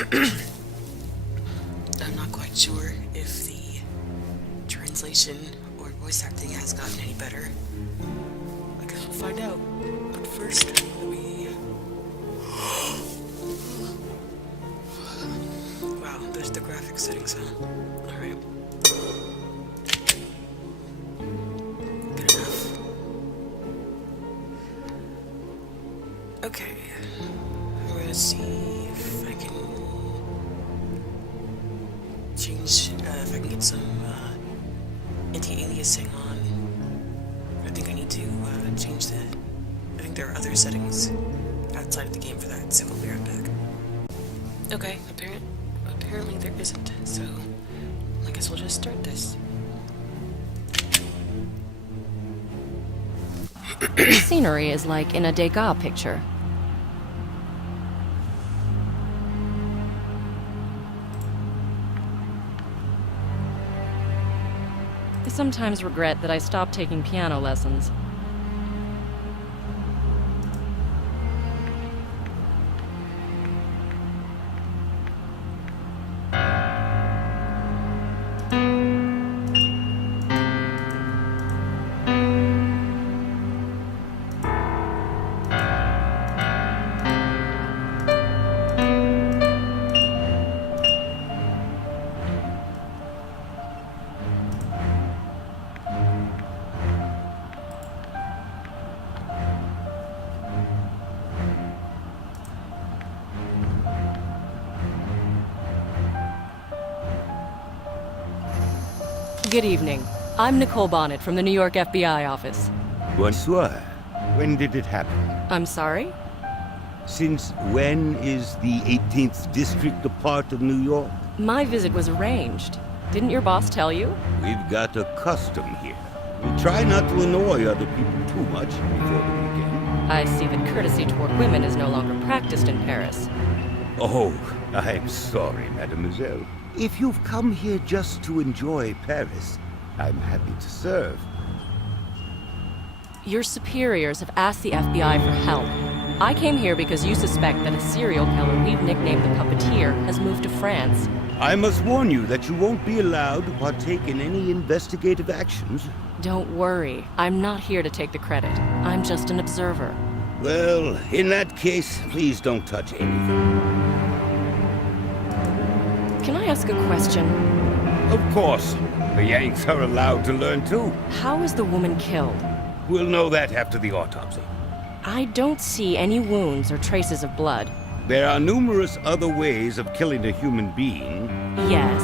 I'm not quite sure if the translation or voice acting has gotten any better. I guess we'll find out. But first, let me... Wow, there's the graphics settings, huh? Alright. Good enough. Okay. We're gonna see if I can change, if I can get some anti-aliasing on. I think I need to change the... I think there are other settings outside of the game for that, so we'll be right back. Okay, apparently there isn't, so I guess we'll just start this. The scenery is like in a Degas picture. I sometimes regret that I stopped taking piano lessons. Good evening. I'm Nicole Bonnet from the New York FBI office. Bonsoir. When did it happen? I'm sorry? Since when is the 18th District a part of New York? My visit was arranged. Didn't your boss tell you? We've got a custom here. We try not to annoy other people too much before the weekend. I see that courtesy toward women is no longer practiced in Paris. Oh, I'm sorry, mademoiselle. If you've come here just to enjoy Paris, I'm happy to serve. Your superiors have asked the FBI for help. I came here because you suspect that a serial killer we've nicknamed the Puppeteer has moved to France. I must warn you that you won't be allowed to partake in any investigative actions. Don't worry. I'm not here to take the credit. I'm just an observer. Well, in that case, please don't touch anything. Can I ask a question? Of course. The Yanks are allowed to learn too. How is the woman killed? We'll know that after the autopsy. I don't see any wounds or traces of blood. There are numerous other ways of killing a human being. Yes,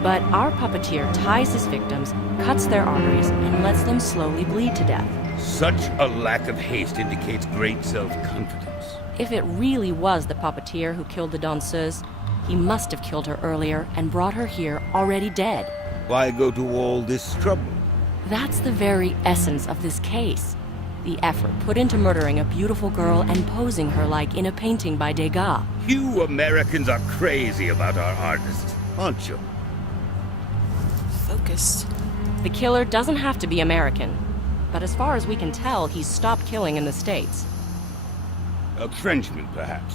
but our puppeteer ties his victims, cuts their arteries, and lets them slowly bleed to death. Such a lack of haste indicates great self-confidence. If it really was the puppeteer who killed the danseuse, he must have killed her earlier and brought her here already dead. Why go to all this trouble? That's the very essence of this case. The effort put into murdering a beautiful girl and posing her like in a painting by Degas. You Americans are crazy about our artists, aren't you? Focused. The killer doesn't have to be American, but as far as we can tell, he's stopped killing in the States. A Frenchman, perhaps.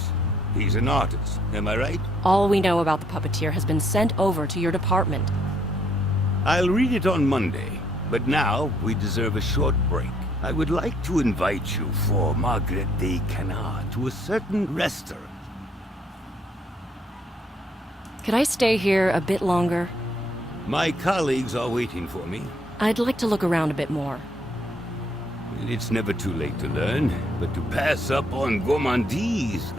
He's an artist, am I right? All we know about the puppeteer has been sent over to your department. I'll read it on Monday, but now we deserve a short break. I would like to invite you for Margaret de Canard to a certain restaurant. Could I stay here a bit longer? My colleagues are waiting for me. I'd like to look around a bit more. It's never too late to learn, but to pass up on gourmandise,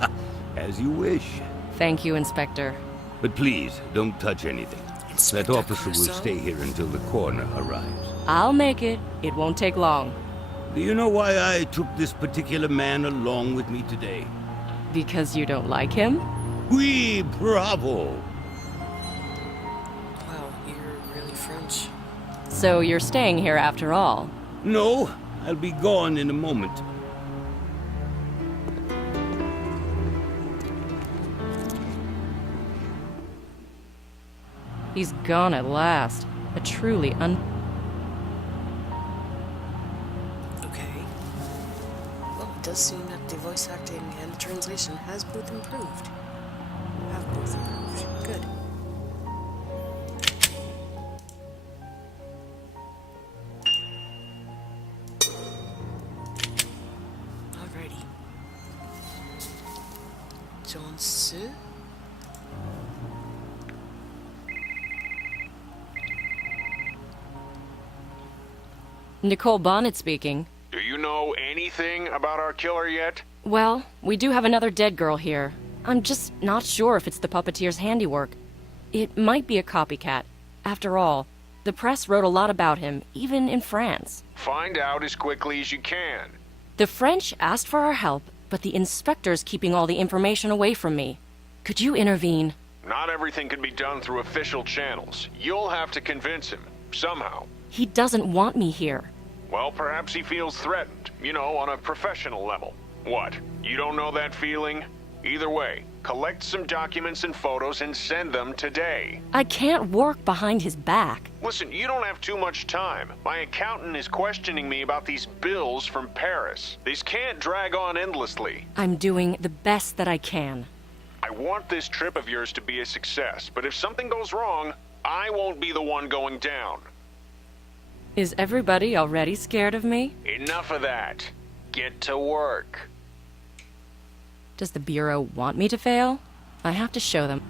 as you wish. Thank you, Inspector. But please, don't touch anything. Inspector That officer will Clouseau? stay here until the coroner arrives. I'll make it. It won't take long. Do you know why I took this particular man along with me today? Because you don't like him? Oui, bravo! Wow, you're really French. So you're staying here after all? No, I'll be gone in a moment. He's gone at last. A truly Okay. Well, it does seem that the voice acting and the translation has both improved. Have Both improved. Good. Alrighty. Johnson. Nicole Bonnet speaking. Do you know anything about our killer yet? Well, we do have another dead girl here. I'm just not sure if it's the puppeteer's handiwork. It might be a copycat. After all, the press wrote a lot about him, even in France. Find out as quickly as you can. The French asked for our help, but the inspector's keeping all the information away from me. Could you intervene? Not everything can be done through official channels. You'll have to convince him, somehow. He doesn't want me here. Well, perhaps he feels threatened, on a professional level. What? You don't know that feeling? Either way, collect some documents and photos and send them today. I can't work behind his back. Listen, you don't have too much time. My accountant is questioning me about these bills from Paris. These can't drag on endlessly. I'm doing the best that I can. I want this trip of yours to be a success, but if something goes wrong, I won't be the one going down. Is everybody already scared of me? Enough of that. Get to work. Does the Bureau want me to fail? I have to show them.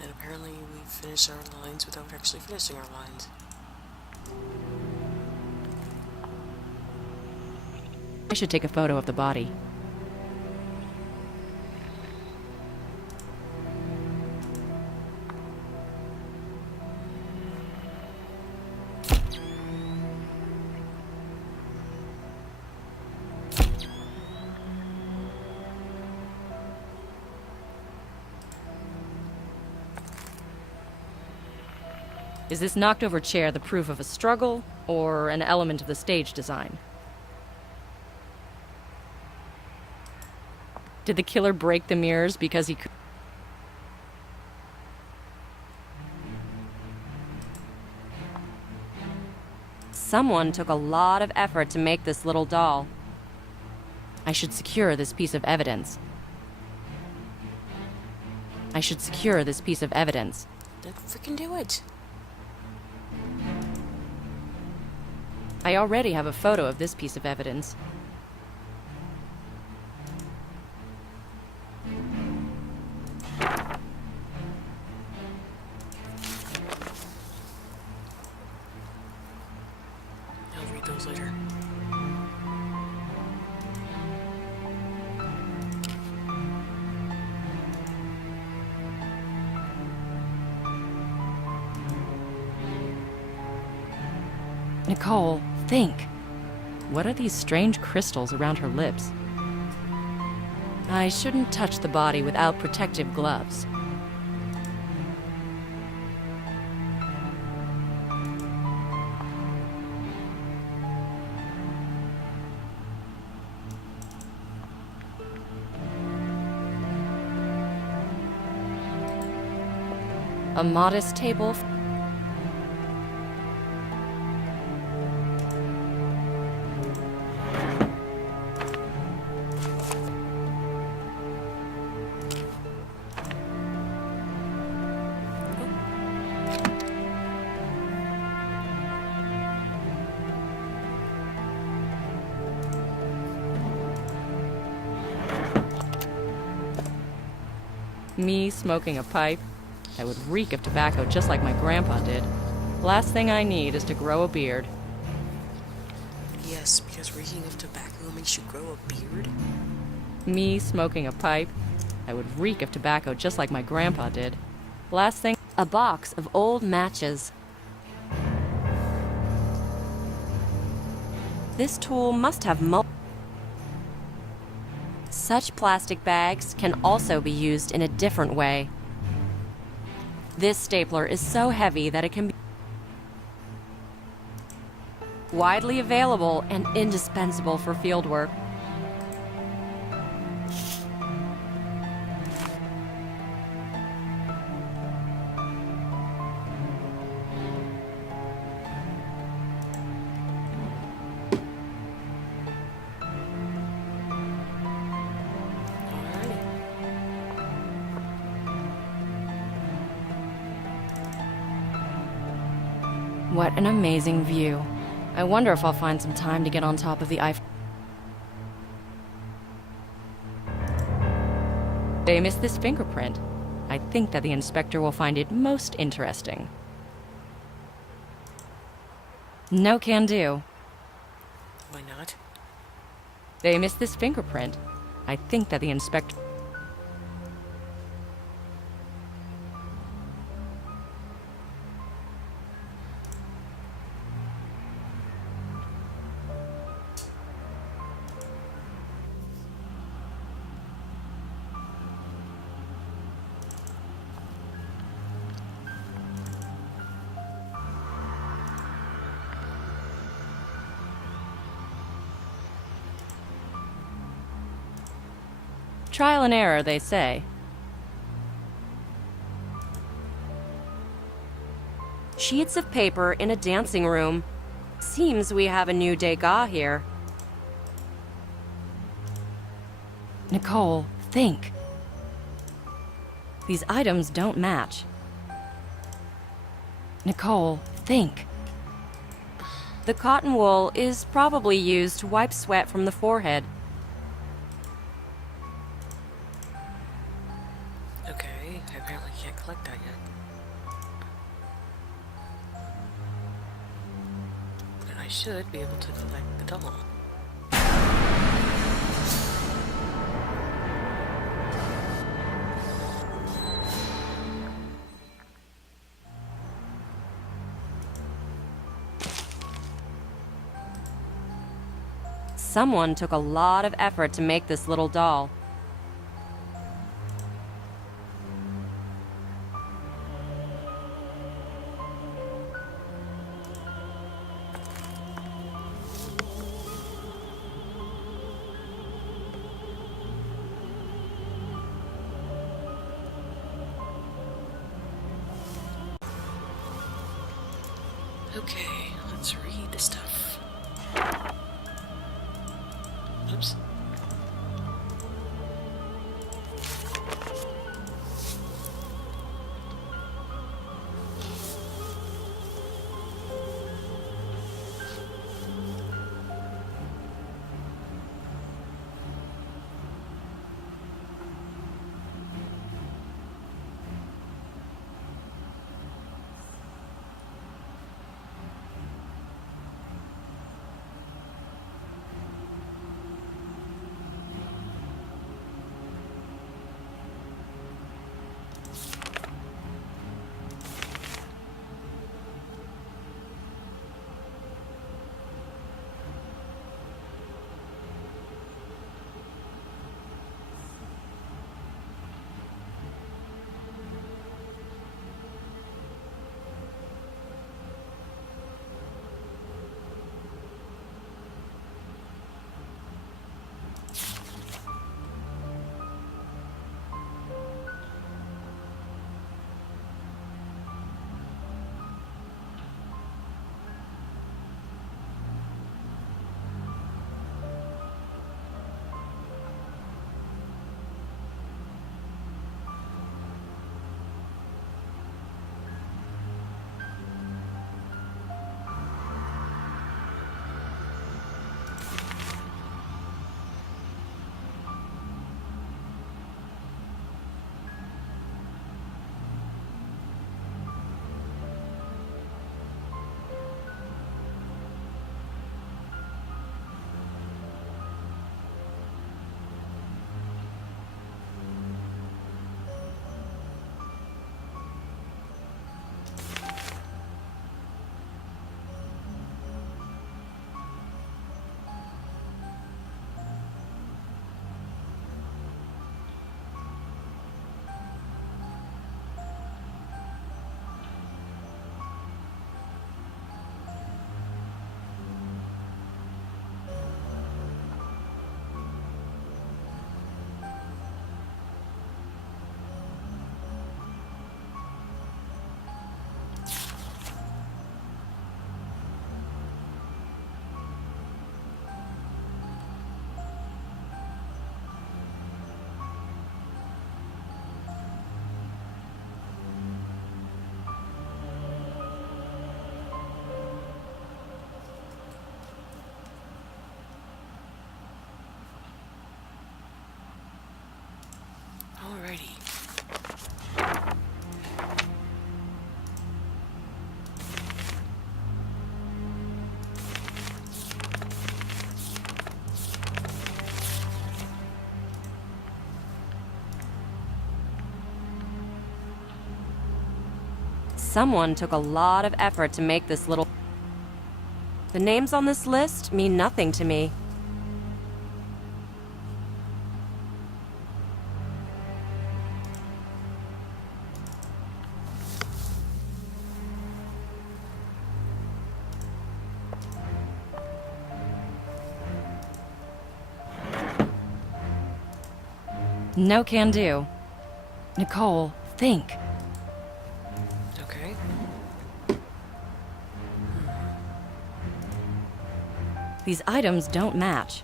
And apparently we finished our lines without actually finishing our lines. I should take a photo of the body. Is this knocked-over chair the proof of a struggle, or an element of the stage design? Did the killer break the mirrors because he could? Someone took a lot of effort to make this little doll. I should secure this piece of evidence. I should secure this piece of evidence. Then freaking do it. I already have a photo of this piece of evidence. I'll read those later. Nicole, think. What are these strange crystals around her lips? I shouldn't touch the body without protective gloves. A modest table. Me smoking a pipe? I would reek of tobacco just like my grandpa did. Last thing I need is to grow a beard. Yes, because reeking of tobacco makes you grow a beard. Me smoking a pipe? I would reek of tobacco just like my grandpa did. Last thing... A box of old matches. This tool must have Such plastic bags can also be used in a different way. This stapler is so heavy that it can be widely available and indispensable for fieldwork. What an amazing view. I wonder if I'll find some time to get on top of the Eiffel. They missed this fingerprint. I think that the inspector will find it most interesting. No can do. Why not? They missed this fingerprint. I think that the inspector... Trial and error, they say. Sheets of paper in a dancing room. Seems we have a new Degas here. Nicole, think. These items don't match. Nicole, think. The cotton wool is probably used to wipe sweat from the forehead. Okay, I apparently can't collect that yet. But I should be able to collect the doll. Someone took a lot of effort to make this little doll. Okay, let's read the stuff. Oops. Someone took a lot of effort to make this little... The names on this list mean nothing to me. No can do. Nicole, think. Okay. These items don't match.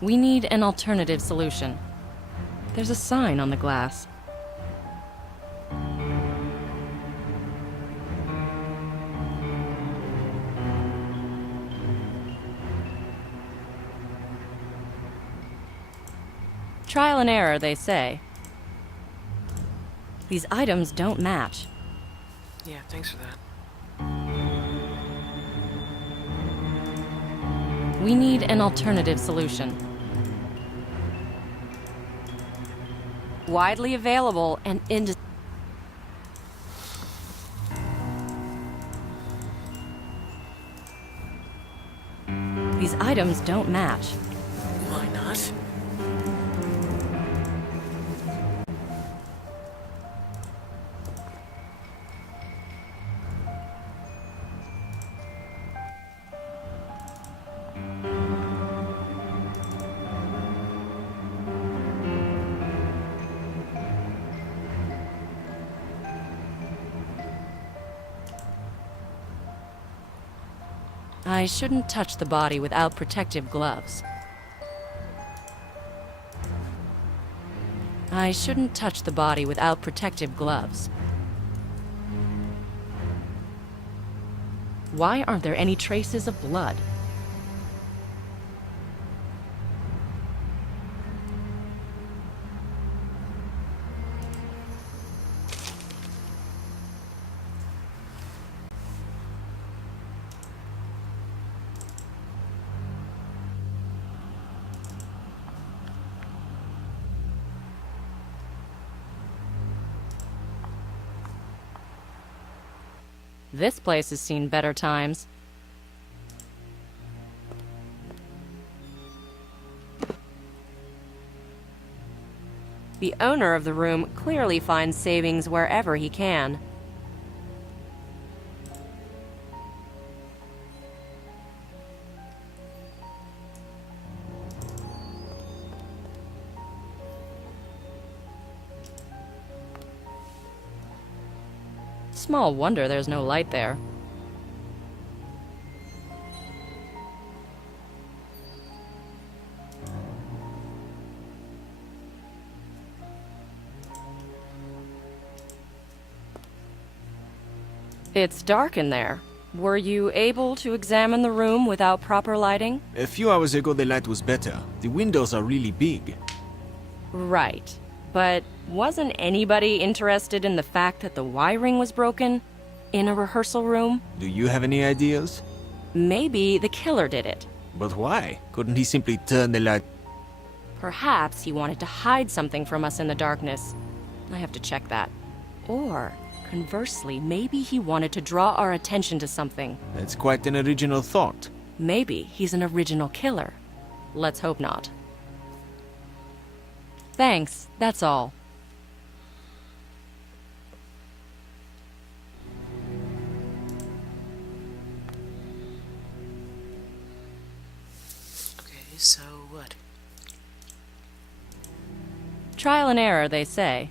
We need an alternative solution. There's a sign on the glass. Trial and error, they say. These items don't match. Yeah, thanks for that. We need an alternative solution. Widely available and These items don't match. Why not? I shouldn't touch the body without protective gloves. I shouldn't touch the body without protective gloves. Why aren't there any traces of blood? This place has seen better times. The owner of the room clearly finds savings wherever he can. Small wonder there's no light there. It's dark in there. Were you able to examine the room without proper lighting? A few hours ago the light was better. The windows are really big. Right. But wasn't anybody interested in the fact that the wiring was broken in a rehearsal room? Do you have any ideas? Maybe the killer did it. But why? Couldn't he simply turn the light? Perhaps he wanted to hide something from us in the darkness. I have to check that. Or, conversely, maybe he wanted to draw our attention to something. That's quite an original thought. Maybe he's an original killer. Let's hope not. Thanks, that's all. Okay, so what? Trial and error, they say.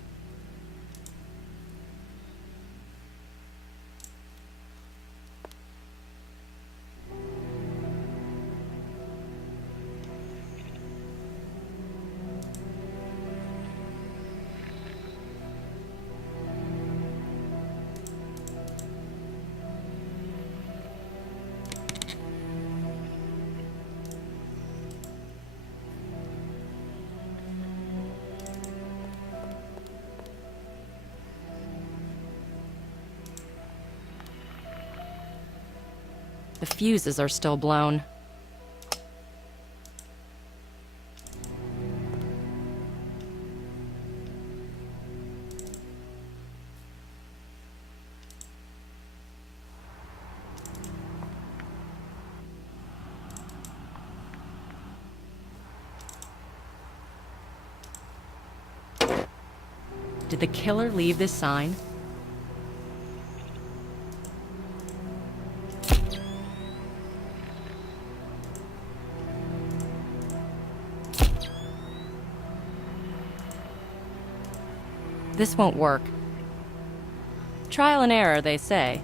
The fuses are still blown. Did the killer leave this sign? This won't work. Trial and error, they say.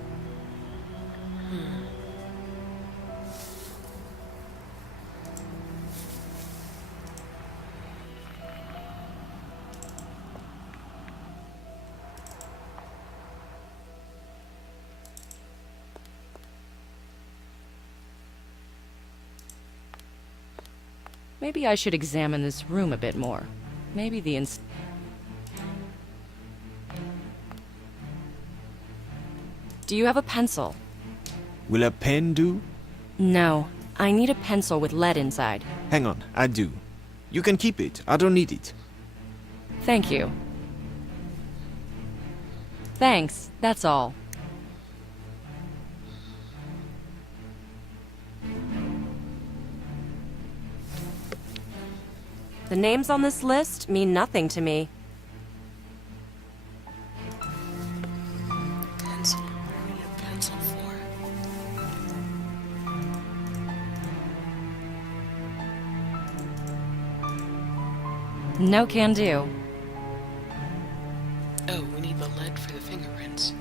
Maybe I should examine this room a bit more. Maybe the Do you have a pencil? Will a pen do? No. I need a pencil with lead inside. Hang on, I do. You can keep it. I don't need it. Thank you. Thanks, that's all. The names on this list mean nothing to me. Pencil. What do we need a pencil for? No can do. Oh, we need the lead for the fingerprints.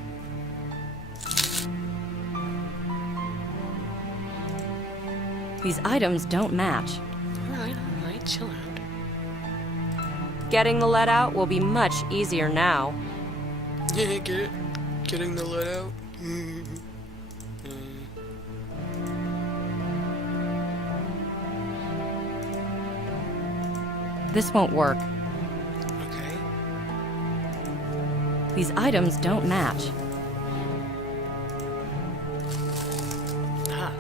These items don't match. Alright, chill out. Getting the lead out will be much easier now. Yeah, get it? Getting the lead out? This won't work. Okay. These items don't match. Ah.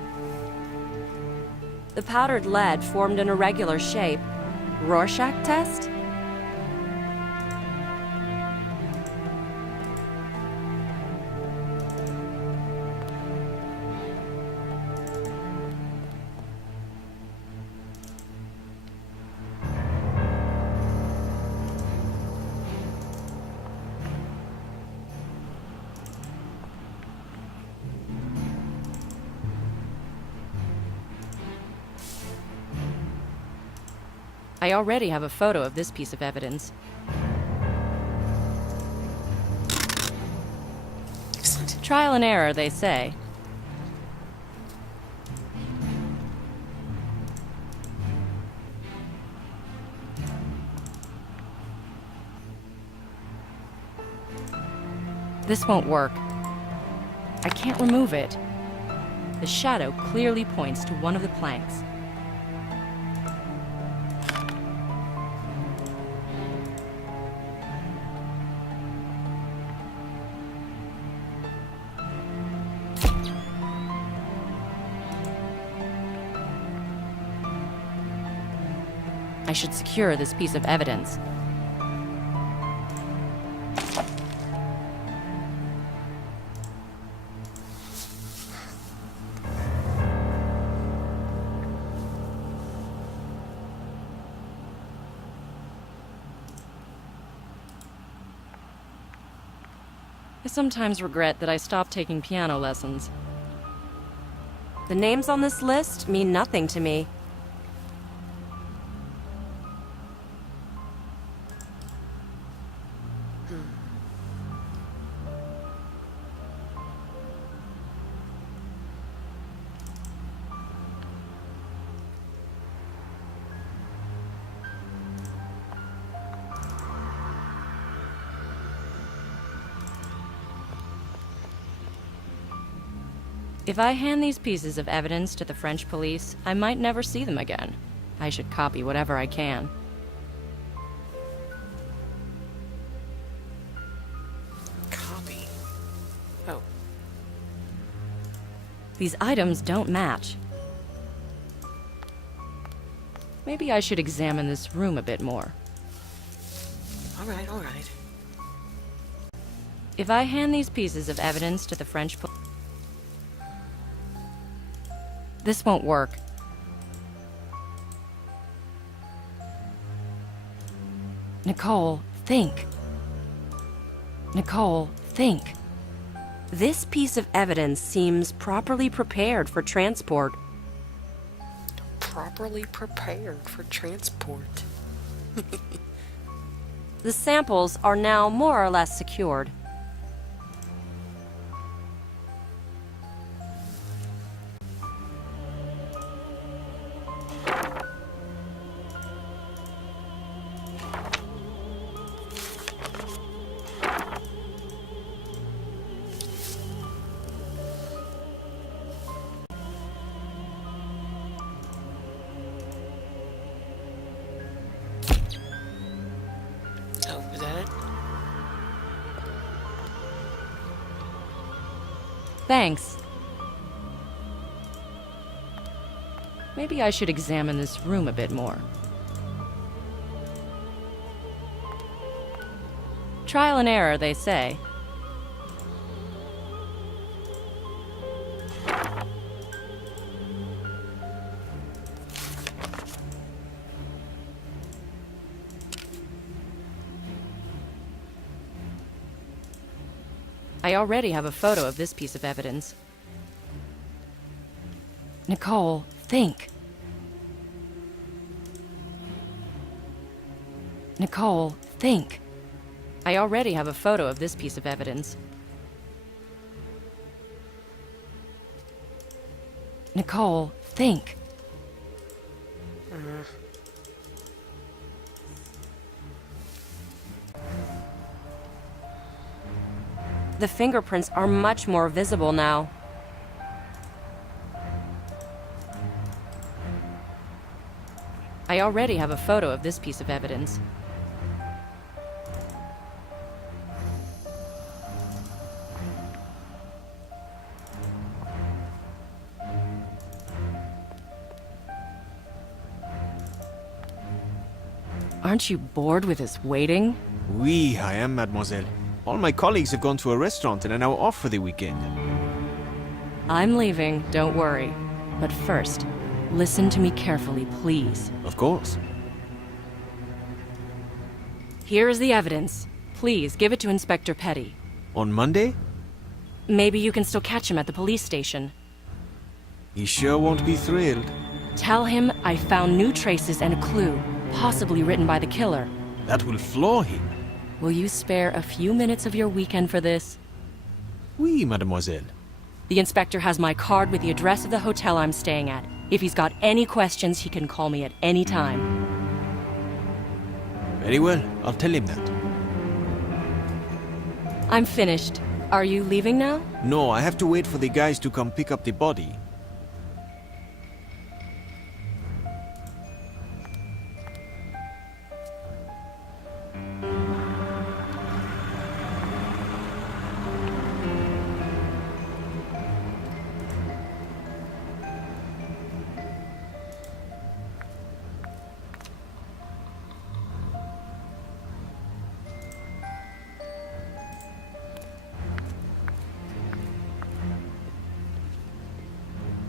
The powdered lead formed an irregular shape. Rorschach test? I already have a photo of this piece of evidence. Excellent. Trial and error, they say. This won't work. I can't remove it. The shadow clearly points to one of the planks. I should secure this piece of evidence. I sometimes regret that I stopped taking piano lessons. The names on this list mean nothing to me. If I hand these pieces of evidence to the French police, I might never see them again. I should copy whatever I can. Copy. Oh. These items don't match. Maybe I should examine this room a bit more. Alright, alright. If I hand these pieces of evidence to the French this won't work. Nicole, think. Nicole, think. This piece of evidence seems properly prepared for transport. Properly prepared for transport. The samples are now more or less secured. Oh, is that it? Thanks. Maybe I should examine this room a bit more. Trial and error, they say. I already have a photo of this piece of evidence. Nicole, think. Nicole, think. I already have a photo of this piece of evidence. Nicole, think. The fingerprints are much more visible now. I already have a photo of this piece of evidence. Aren't you bored with us waiting? Oui, I am, mademoiselle. All my colleagues have gone to a restaurant and are now off for the weekend. I'm leaving, don't worry. But first, listen to me carefully, please. Of course. Here is the evidence. Please, give it to Inspector Petty. On Monday? Maybe you can still catch him at the police station. He sure won't be thrilled. Tell him I found new traces and a clue, possibly written by the killer. That will floor him. Will you spare a few minutes of your weekend for this? Oui, mademoiselle. The inspector has my card with the address of the hotel I'm staying at. If he's got any questions, he can call me at any time. Very well, I'll tell him that. I'm finished. Are you leaving now? No, I have to wait for the guys to come pick up the body.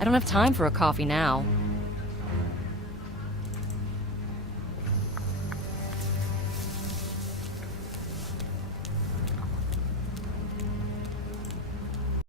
I don't have time for a coffee now.